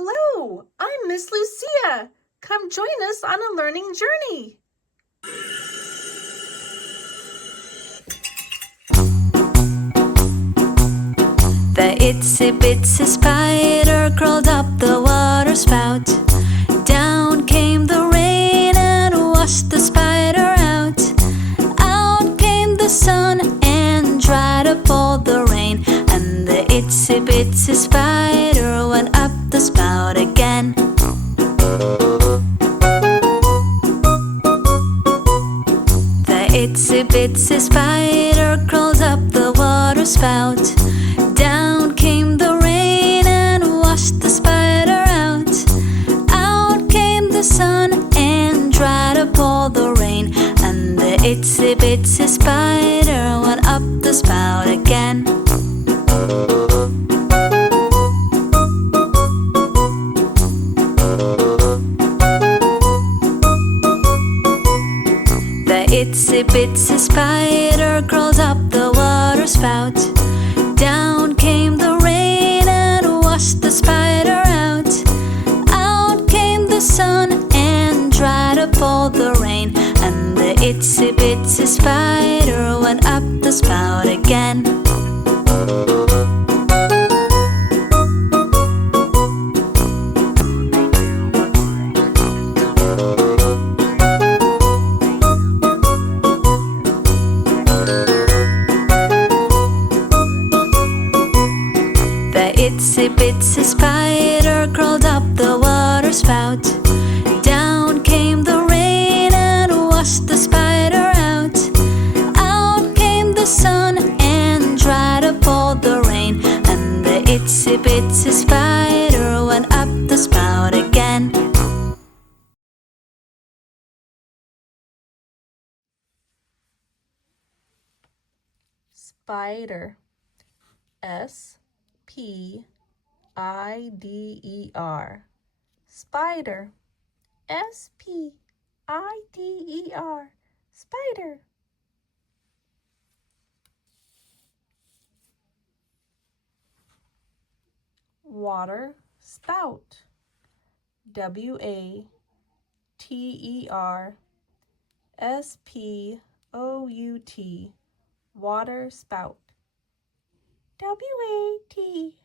Hello, I'm Miss Lucia. Come join us on a learning journey. The itsy bitsy spider crawled up the water spout. Down came the rain and washed the spider out. Out came the sun and dried up all the rain. And the itsy bitsy spider went up the spout again. The itsy bitsy spider crawled up the water spout. Down came the rain and washed the spider out. Out came the sun and dried up all the rain. And the itsy bitsy spider went up the spout again. The itsy bitsy spider crawled up the water spout. Down came the rain and washed the spider out. Out came the sun and dried up all the rain. And the itsy bitsy spider went up the spout again. The itsy bitsy spider crawled up the water spout. Down came the rain and washed the spider out. Out came the sun and dried up all the rain. And the itsy bitsy spider went up the spout again. Spider. S-P-I-D-E-R. Spider. S-P-I-D-E-R. Spider. Water spout. W-A-T-E-R-S-P-O-U-T. Water spout. W-A-T-E-R-S-P-O-U-T.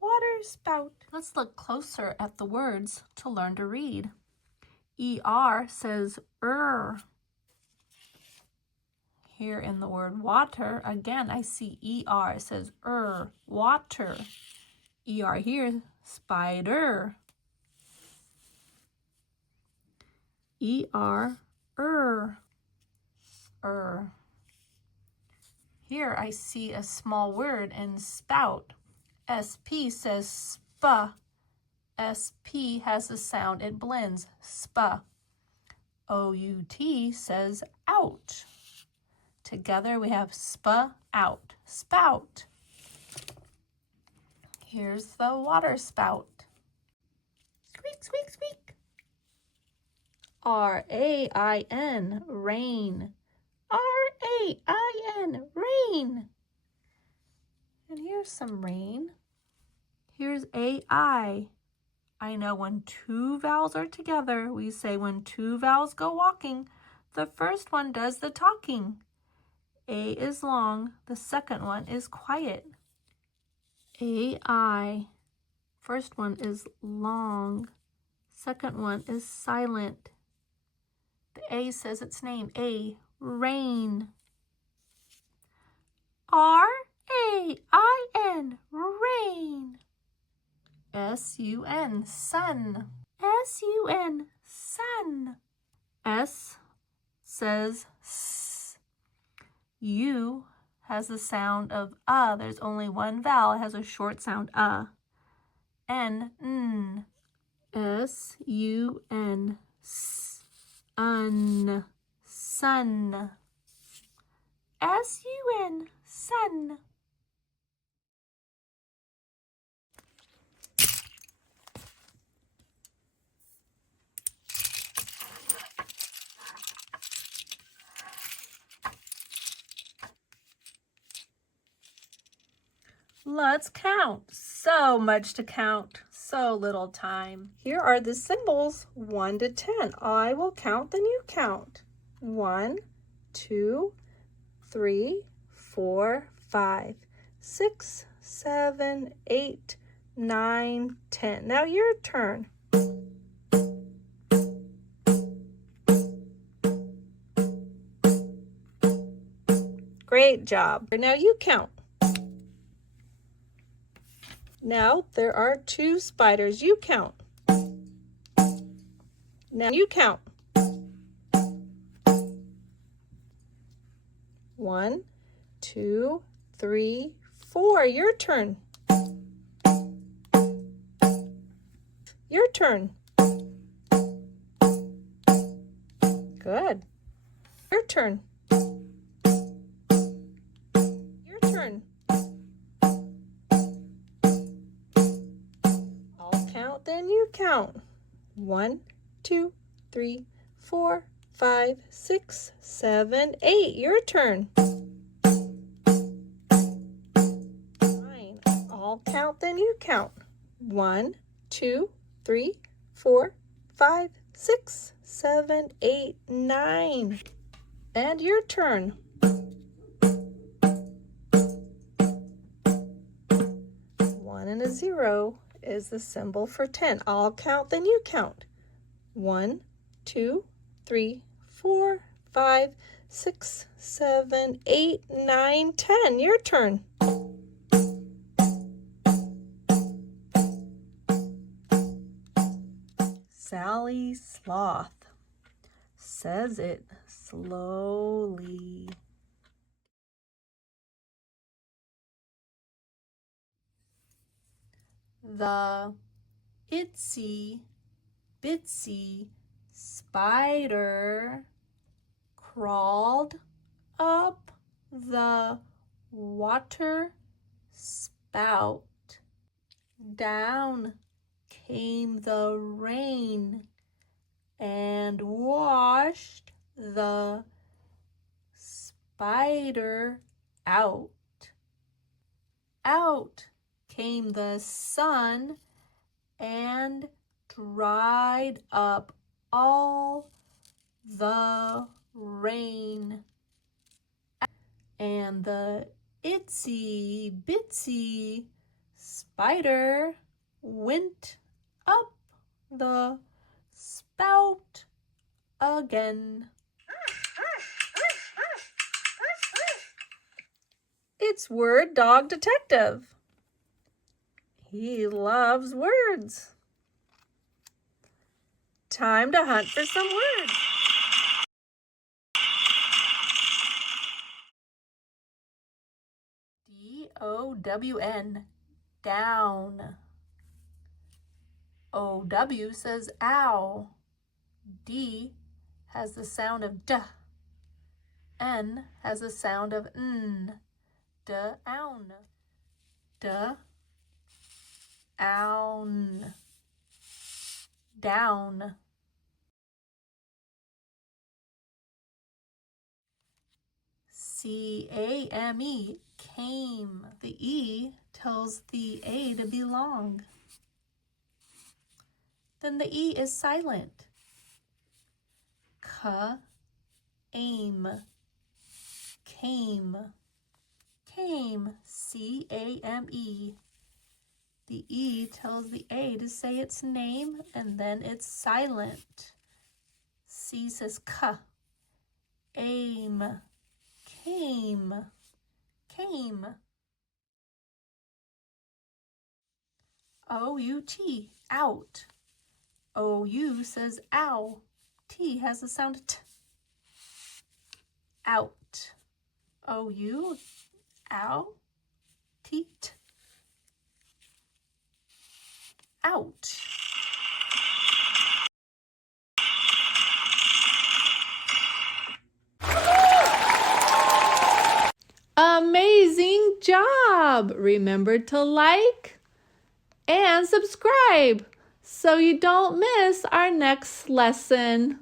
Water spout. Let's look closer at the words to learn to read. E-R says Here in the word water, again, I see E-R. It says water. E-R here, spider. E-R, Here I see a small word in spout. SP says spa. SP has a sound, it blends, spa. O-U-T says out. Together we have spa out, spout. Here's the water spout. Squeak, squeak, squeak. R-A-I-N, rain. R-A-I-N, rain. And here's some rain. Here's A-I. I know when two vowels are together, we say when two vowels go walking, the first one does the talking. A is long, the second one is quiet. A-I. First one is long, second one is silent. The A says its name, A, rain. R-A-I-N, rain. S-U-N, sun. S-U-N, sun. S says S. U has the sound of There's only one vowel. It has a short sound, N, N. S-U-N, sun. Sun. S-U-N, sun. Let's count. So much to count, so little time. Here are the symbols 1 to 10. I will count, then you count. 1, 2, 3, 4, 5, 6, 7, 8, 9, 10. Now your turn. Great job. Now you count. Now there are 2 spiders. You count. Now you count. 1, 2, 3, 4. Your turn. Your turn. Good. Your turn. Your turn. I'll count, then you count. 1, 2, 3, 4, 5, 6, 7, 8. Your turn. 9. I'll count, then you count. 1, 2, 3, 4, 5, 6, 7, 8, 9. And your turn. 1 and a 0 is the symbol for 10. I'll count, then you count. 1, 2, 3, 4, 5, 6, 7, 8, 9, 10. Your turn. Sally Sloth says it slowly. The Itsy Bitsy Spider crawled up the water spout. Down came the rain and washed the spider out. Out came the sun and dried up all the rain. And the itsy bitsy spider went up the spout again. It's Word Dog Detective. He loves words. Time to hunt for some words. D-O-W-N, down. O-W says ow. D has the sound of D. N has the sound of N. D-own. D-own. Down. C-A-M-E, came. The E tells the A to belong. Then the E is silent. C-aim. Came. Came. C-A-M-E. The E tells the A to say its name, and then it's silent. C says C. Aim. Came. Came. O-U-T, out. O-U says ow. T has the sound of T. Out. O-U, ow. T, T. Out. Amazing job! Remember to like and subscribe so you don't miss our next lesson.